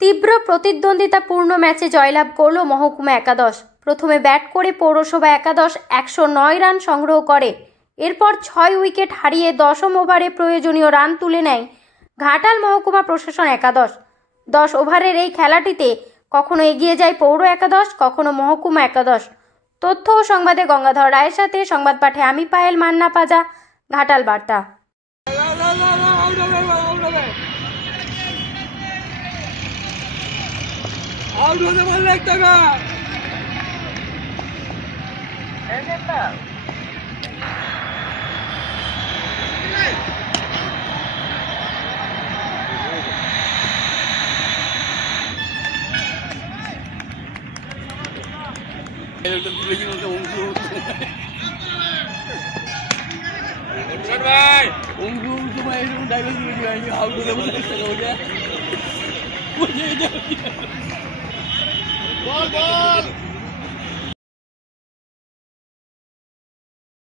তীব্র প্রতিদ্বন্দ্বিতাপূর্ণ ম্যাচে জয়লাভ করল মহকুমা একাদশ। প্রথমে ব্যাট করে পৌরসভা একাদশ 109 রান সংগ্রহ করে। এরপর 6 উইকেট হারিয়ে 10ম ওভারে প্রয়োজনীয় রান তুলে নেয় ঘাটাল মহকুমা প্রশাসন একাদশ। 10 ওভারের এই খেলাটিতে কখনো এগিয়ে যায় পৌর একাদশ, কখনো মহকুমা একাদশ। তথ্য ও সংবাদে গঙ্গাধর রায়ের সাথে সংবাদ পাঠে আমি পায়েল মান্না পাজা, ঘাটাল বার্তা। आउट होने वाला एक टका भाई आउट होने वाला एक टका हो गया। Ball!